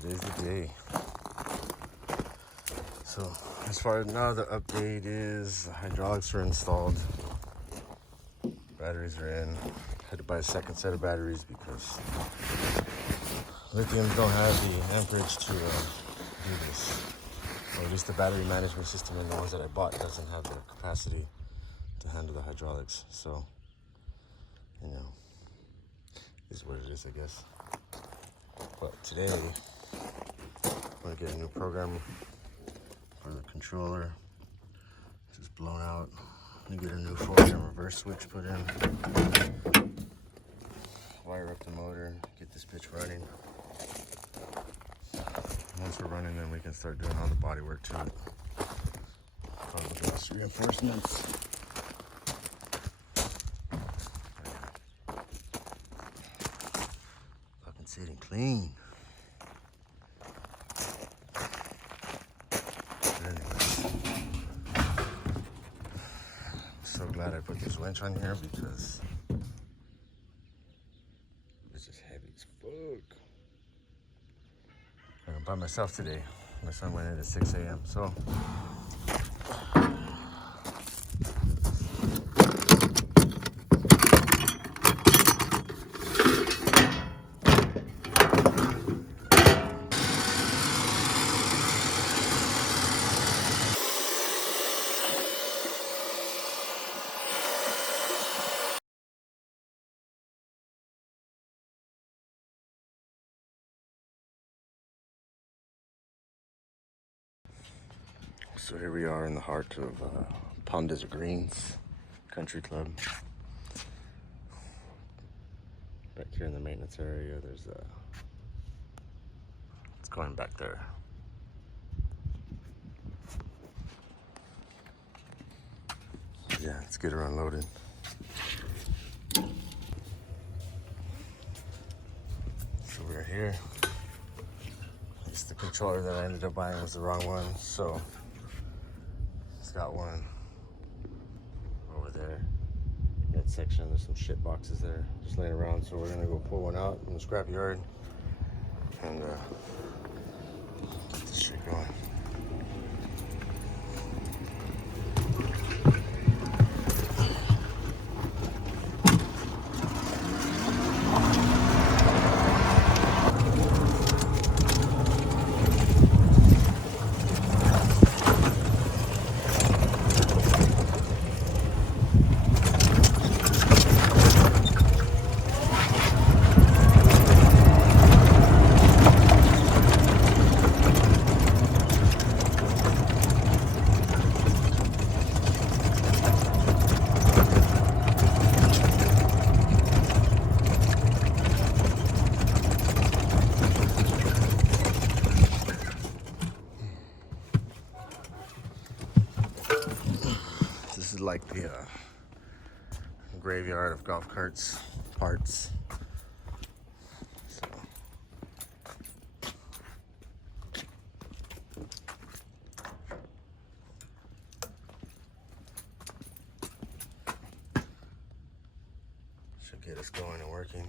today's the day. So as far as now, the update is the hydraulics are installed, batteries are in. Had to buy a second set of batteries because lithiums don't have the amperage to do this. Or at least the battery management system in the ones that I bought doesn't have the capacity to handle the hydraulics. So, you know, is what it is, I guess. But today, I'm gonna get a new program for the controller. This is blown out. I'm gonna get a new forward and reverse switch put in. Wire up the motor, get this bitch running. Once we're running, then we can start doing all the body work to it. Probably just reinforcements. Fucking sitting clean. But anyway, I'm so glad I put this winch on here because it's just heavy as fuck. I'm by myself today. My son went in at 6 a.m. So So here we are in the heart of Palm Desert Greens Country Club. Back here in the maintenance area, there's it's going back there. Yeah, let's get her unloaded. So we're here. At least the controller that I ended up buying was the wrong one, so it's got one over there. That section, there's some shit boxes there just laying around, so we're gonna go pull one out in the scrap yard and get this shit going. This is like the graveyard of golf carts parts. So. Should get us going and working.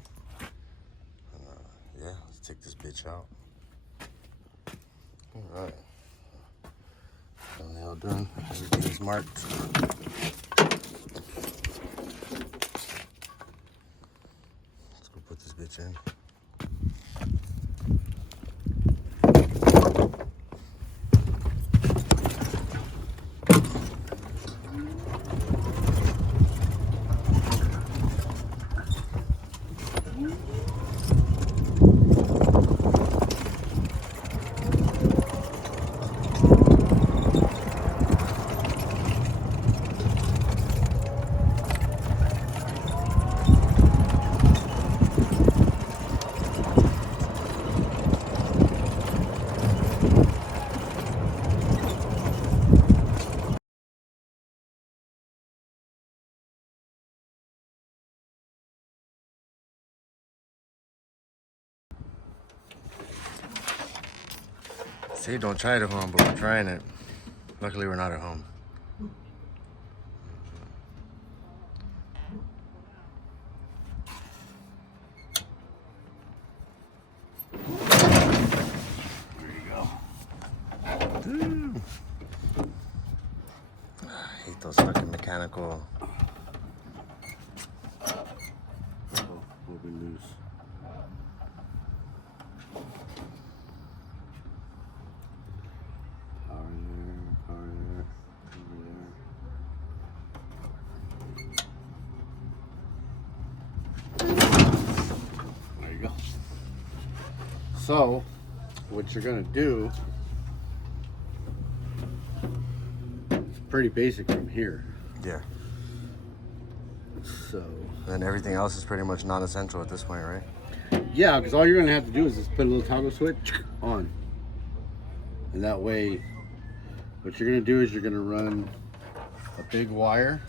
Yeah, let's take this bitch out. All right. Thumbnail done. Everything is marked. Let's go put this bitch in. Say don't try it at home, but we're trying it. Luckily we're not at home. those fucking mechanical. Oh, will be loose. Power there, power there, over there. There you go. So, what you're gonna do, it's pretty basic from here. Yeah. So. And everything else is pretty much non-essential at this point, right? Yeah, because all you're gonna have to do is just put a little toggle switch on. And that way, what you're gonna do is you're gonna run a big wire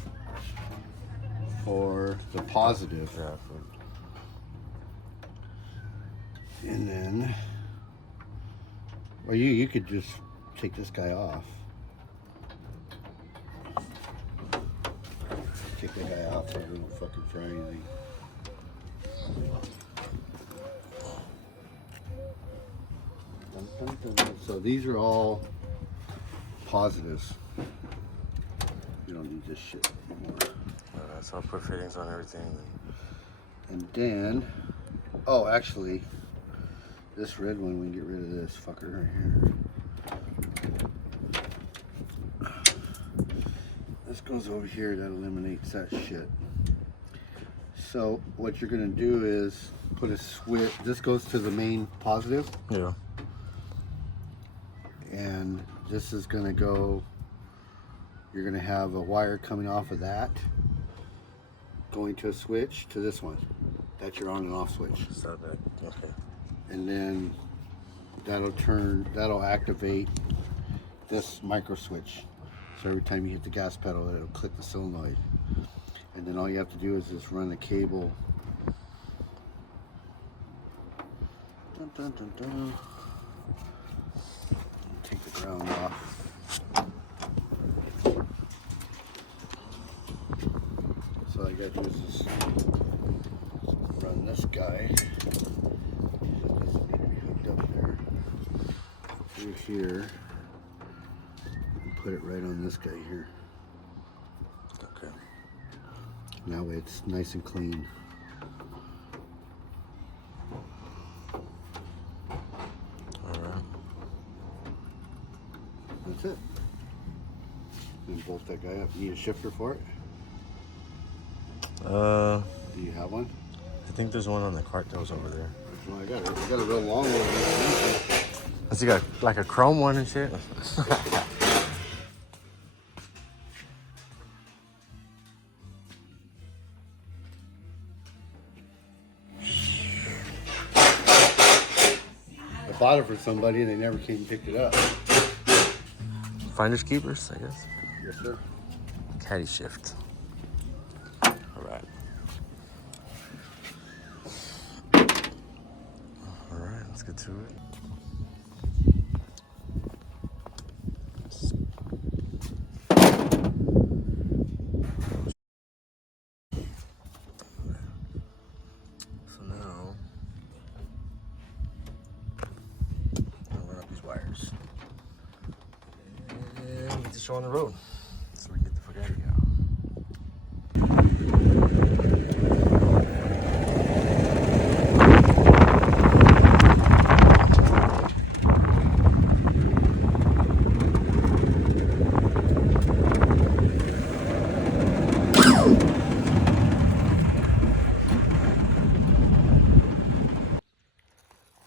for the positive. Yeah. And then, or you could just take this guy off. Take the guy off so it don't fucking fry anything. Dun, dun, dun, dun. So these are all positives. You don't need this shit anymore. Alright, so I'll put fittings on everything. And then, oh, actually, this red one, we can get rid of this fucker right here. This goes over here, that eliminates that shit. So what you're gonna do is put a switch. This goes to the main positive. Yeah. And this is gonna go, you're gonna have a wire coming off of that, going to a switch to this one. That's your on and off switch. So that, okay. And then that'll activate this micro switch. So every time you hit the gas pedal, it'll click the solenoid. And then all you have to do is just run a cable. Dun, dun, dun, dun. Take the ground off. So all you gotta do is just run this guy. This needs to be hooked up there. Through here. And put it right on this guy here. Okay. That way it's nice and clean. Alright. That's it. Then bolt that guy up. Need a shifter for it? Do you have one? I think there's one on the cart that was over there. Well, I got a real long one. Has he got like a chrome one and shit? I bought it for somebody and they never came and picked it up. Finders keepers, I guess. Yes, sir. Caddy shift. Alright. Alright, let's get to it. So now, I'll run up these wires. And get the show on the road. So we can get the fuck out of here.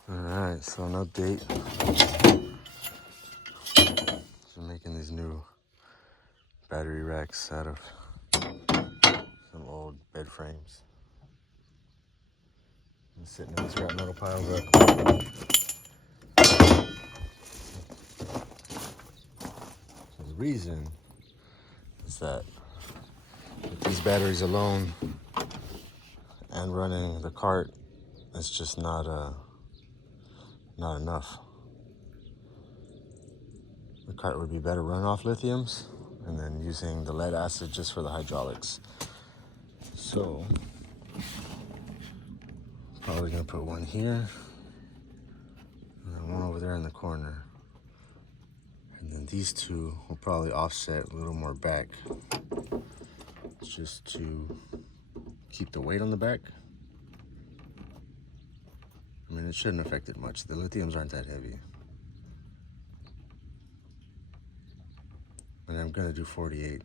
Alright, so an update. So I'm making these new battery racks out of some old bed frames. I'm sitting in the scrap metal piles up. So the reason is that with these batteries alone and running the cart, it's just not enough. The cart would be better run off lithiums and then using the lead acid just for the hydraulics. So, probably gonna put one here and then one over there in the corner. And then And these two will probably offset a little more back, just to keep the weight on the back. I mean, it shouldn't affect it much. The lithiums aren't that heavy. And I'm gonna do 48.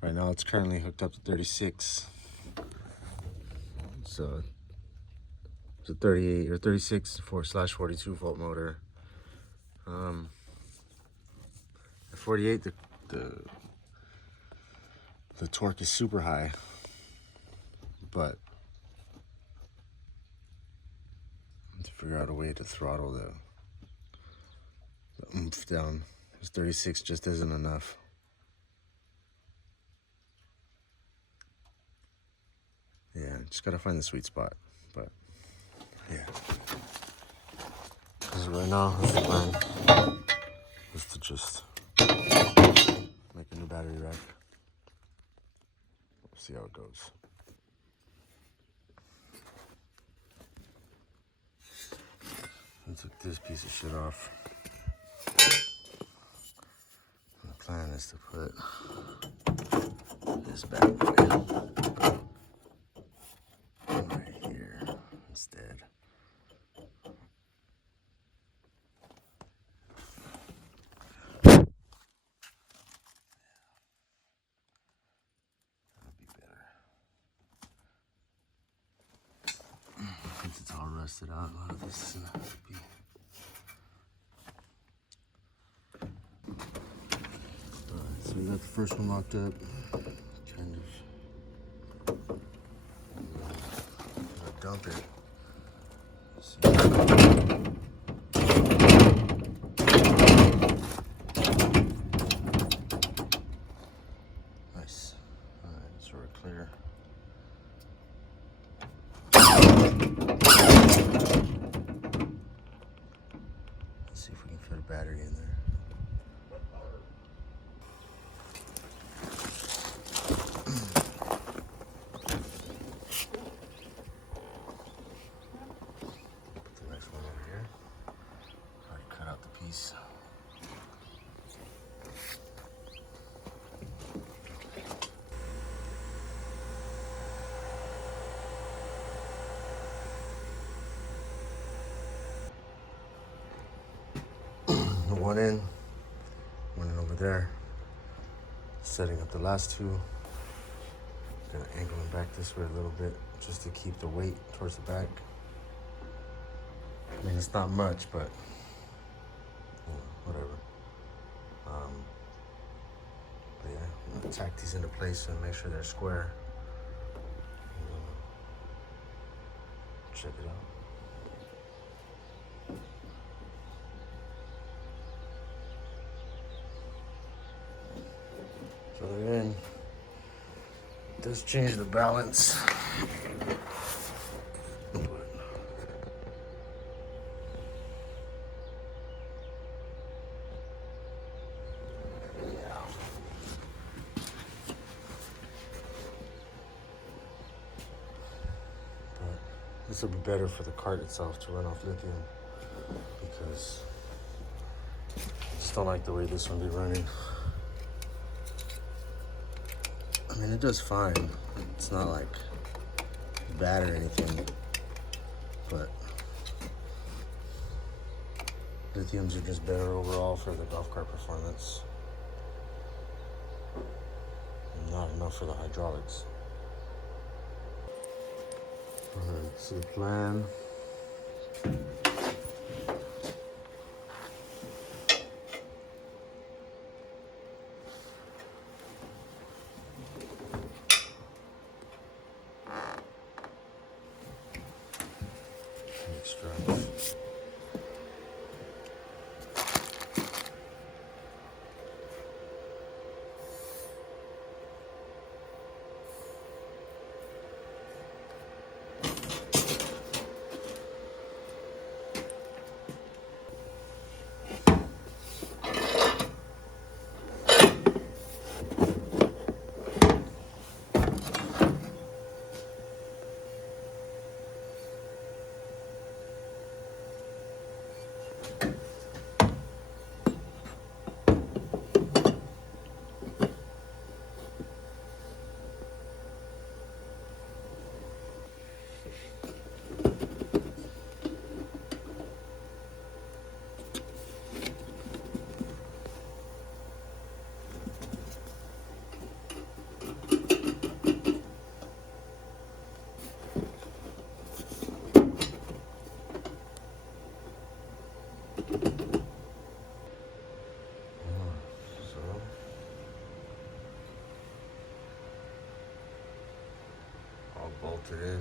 Right now it's currently hooked up to 36. So it's a 38 or 36 /42 volt motor. At 48, the torque is super high, but I have to figure out a way to throttle the oomph down. This 36 just isn't enough. Yeah, just gotta find the sweet spot. But yeah, because right now the plan is to just make a new battery rack. We'll see how it goes. I took this piece of shit off. And the plan is to put this bad boy right here instead. Since it's all rusted out, a lot of this is gonna have to be. Alright, so we got the first one locked up. Kind of. Dump it. Nice. Alright, so we're clear. Let's see if we can fit a battery in there. Put the next one over here. Already cut out the piece. One in over there. Setting up the last two. Gonna angle them back this way a little bit just to keep the weight towards the back. I mean, it's not much, but whatever. But yeah, I'm gonna tack these into place and make sure they're square. Check it out. So they're in. It does change the balance. This will be better for the cart itself to run off lithium, because I just don't like the way this one be running. I mean, it does fine. It's not like bad or anything, but lithiums are just better overall for the golf cart performance. Not enough for the hydraulics. Alright, so the plan. Extract. Bolt it in.